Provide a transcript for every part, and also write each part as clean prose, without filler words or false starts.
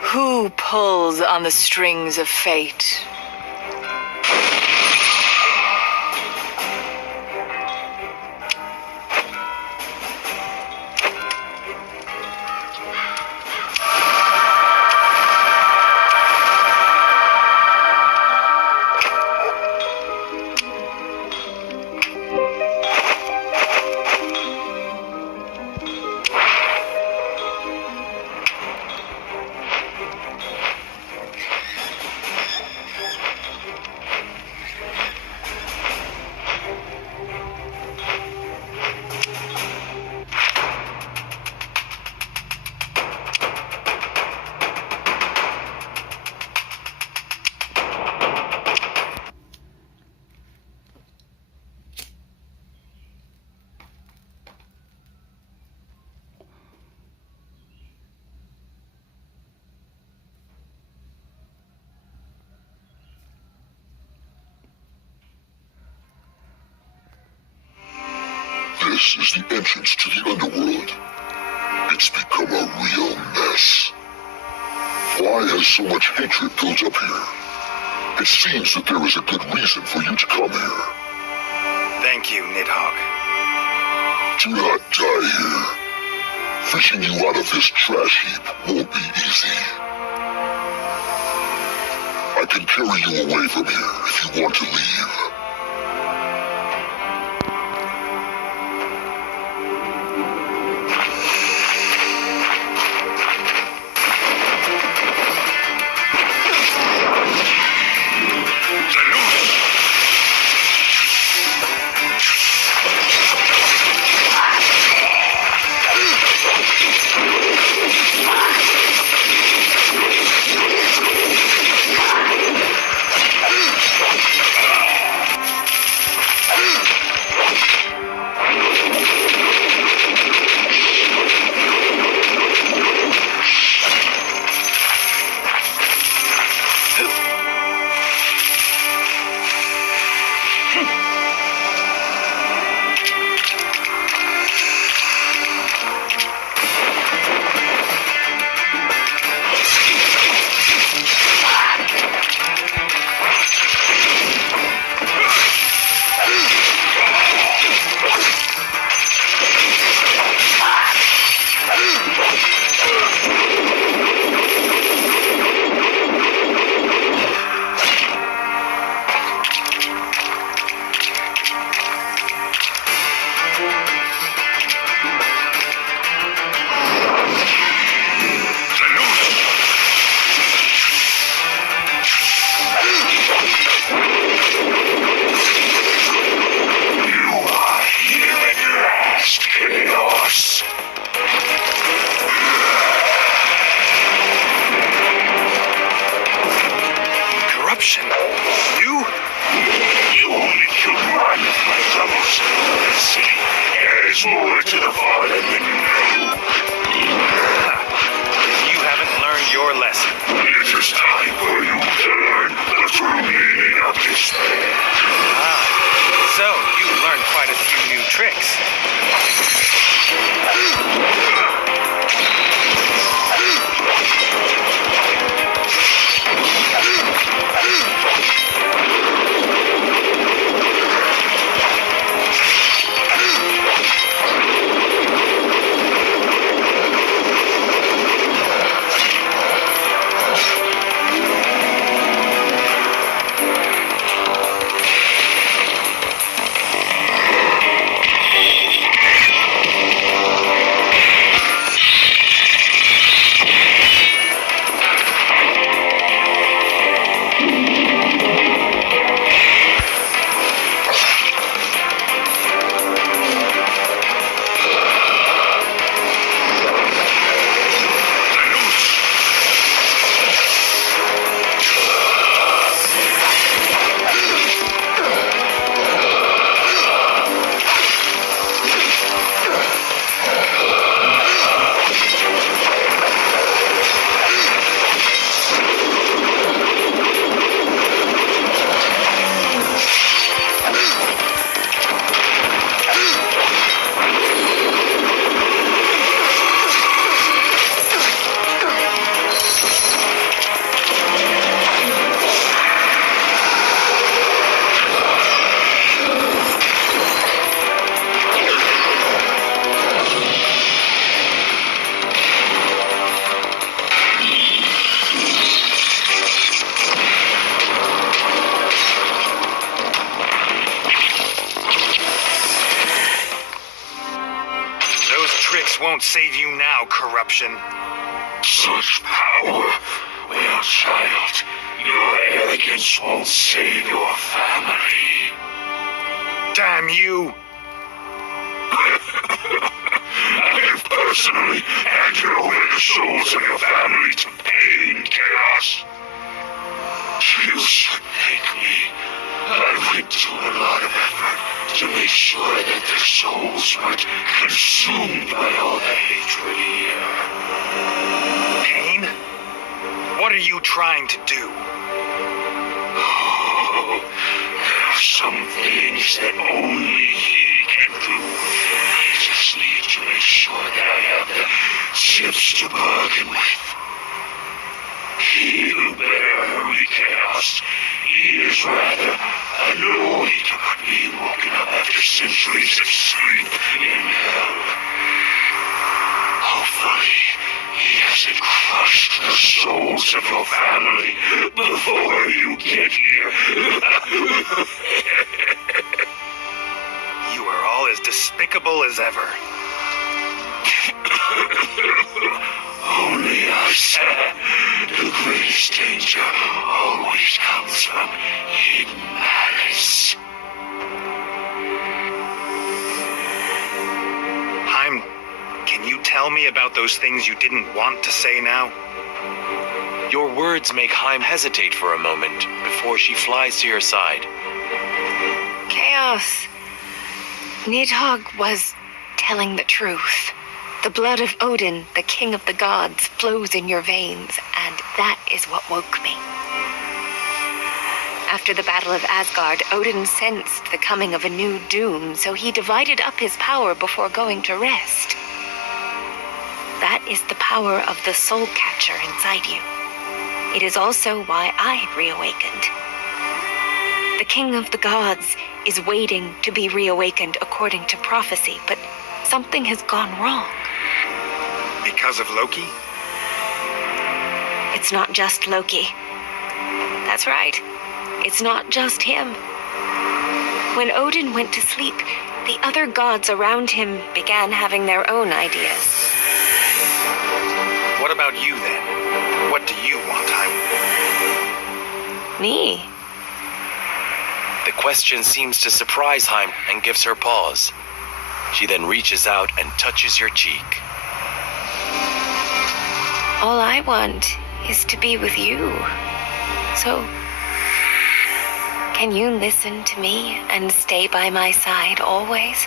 Who pulls on the strings of fate? This is the entrance to the underworld. It's become a real mess. Why has so much hatred built up here? It seems that there is a good reason for you to come here. Thank you, Nidhogg. Do not die here. Fishing you out of this trash heap won't be easy. I can carry you away from here if you want to leave. won't save you now, corruption. Such power? Well, child, your arrogance won't save your family. Damn you! I've personally handed over the souls of your family to pain, Chaos. You should thank me. I went to a lot of effort to make sure that their souls weren't consumed by all the hatred here. Pain? What are you trying to do? Oh, there are some things that only he can do. I just need to make sure that I have the chips to bargain with. You better hurry, Chaos. He is rather annoyed about being woken up after centuries of sleep in hell. Hopefully, he hasn't crushed the souls of your family before you get here. You are all as despicable as ever. Only I said the greatest danger always comes from hidden malice. Heim, can you tell me about those things you didn't want to say now? Your words make Heim hesitate for a moment before she flies to your side. Chaos. Nidhogg was telling the truth. The blood of Odin, the king of the gods, flows in your veins, and that is what woke me. After the Battle of Asgard, Odin sensed the coming of a new doom, so he divided up his power before going to rest. That is the power of the soul catcher inside you. It is also why I reawakened. The king of the gods is waiting to be reawakened according to prophecy, but something has gone wrong. Because of Loki? It's not just Loki. That's right. It's not just him. When Odin went to sleep, the other gods around him began having their own ideas. What about you then? What do you want, Heim? Me? The question seems to surprise Heim and gives her pause. She then reaches out and touches your cheek. All I want is to be with you. So, can you listen to me and stay by my side always?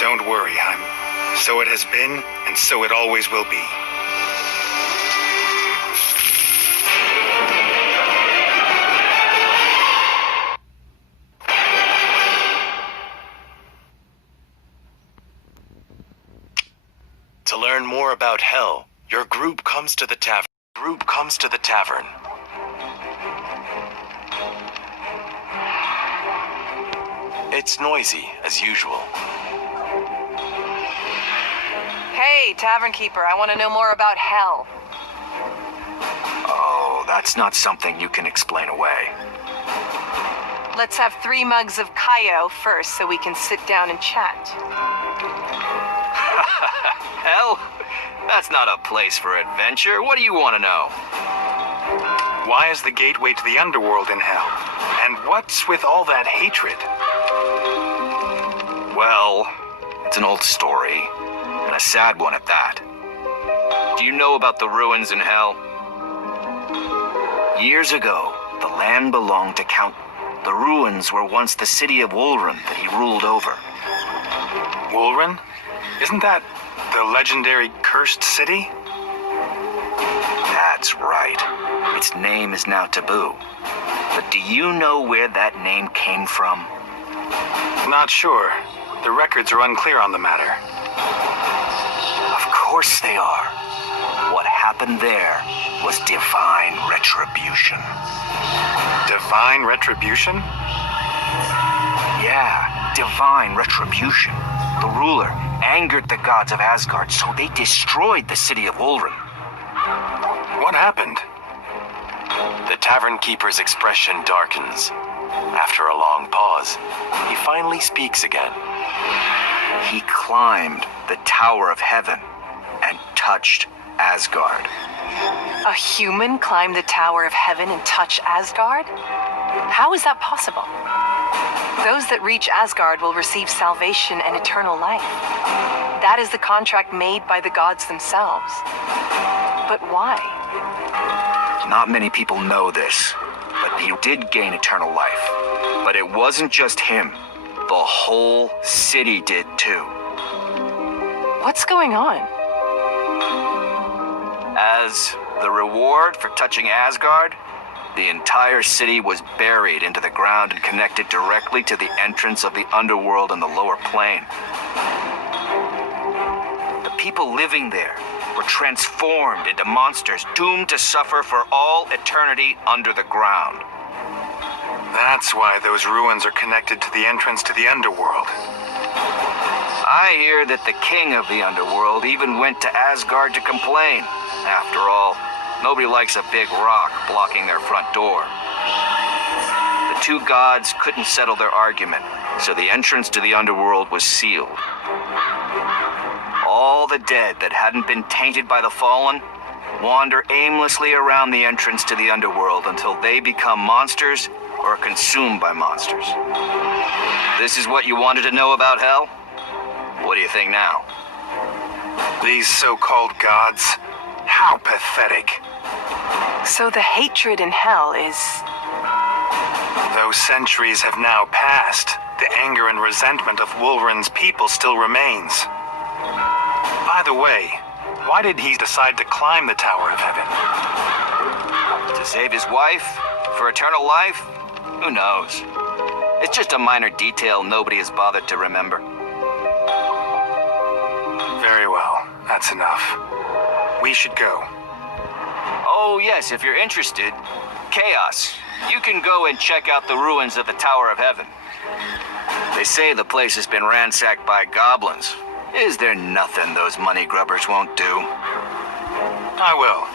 Don't worry, Heim. So it has been, and so it always will be. To learn more about Hell, your group comes to the tavern. It's noisy, as usual. Hey, Tavern Keeper, I want to know more about Hell. Oh, that's not something you can explain away. Let's have 3 mugs of Kaio first so we can sit down and chat. Hell? That's not a place for adventure. What do you want to know? Why is the gateway to the underworld in Hell? And what's with all that hatred? Well, it's an old story, and a sad one at that. Do you know about the ruins in Hell? Years ago, the land belonged to Count. The ruins were once the city of Wolrun that he ruled over. Wolrun? Isn't that the legendary cursed city? That's right. Its name is now taboo. But do you know where that name came from? Not sure. The records are unclear on the matter. Of course they are. What happened there was divine retribution. Divine retribution? Yeah, divine retribution. The ruler angered the gods of Asgard, so they destroyed the city of Wolrun. What happened? The tavern keeper's expression darkens. After a long pause, he finally speaks again. He climbed the Tower of Heaven and touched Asgard. A human climbed the Tower of Heaven and touch Asgard? How is that possible? Those that reach Asgard will receive salvation and eternal life. That is the contract made by the gods themselves. But why? Not many people know this, but he did gain eternal life. But it wasn't just him. The whole city did too. What's going on? As the reward for touching Asgard, the entire city was buried into the ground and connected directly to the entrance of the underworld and the lower plane. The people living there were transformed into monsters doomed to suffer for all eternity under the ground. That's why those ruins are connected to the entrance to the underworld. I hear that the king of the underworld even went to Asgard to complain. After all, nobody likes a big rock blocking their front door. The two gods couldn't settle their argument, so the entrance to the underworld was sealed. All the dead that hadn't been tainted by the fallen wander aimlessly around the entrance to the underworld until they become monsters or are consumed by monsters. This is what you wanted to know about hell? What do you think now? These so-called gods, how pathetic. So the hatred in hell is... Though centuries have now passed, the anger and resentment of Wolverine's people still remains. By the way, why did he decide to climb the Tower of Heaven? To save his wife? For eternal life? Who knows? It's just a minor detail nobody has bothered to remember. Very well, that's enough. We should go. Oh yes, if you're interested, Chaos, you can go and check out the ruins of the Tower of Heaven. They say the place has been ransacked by goblins. Is there nothing those money grubbers won't do? I will.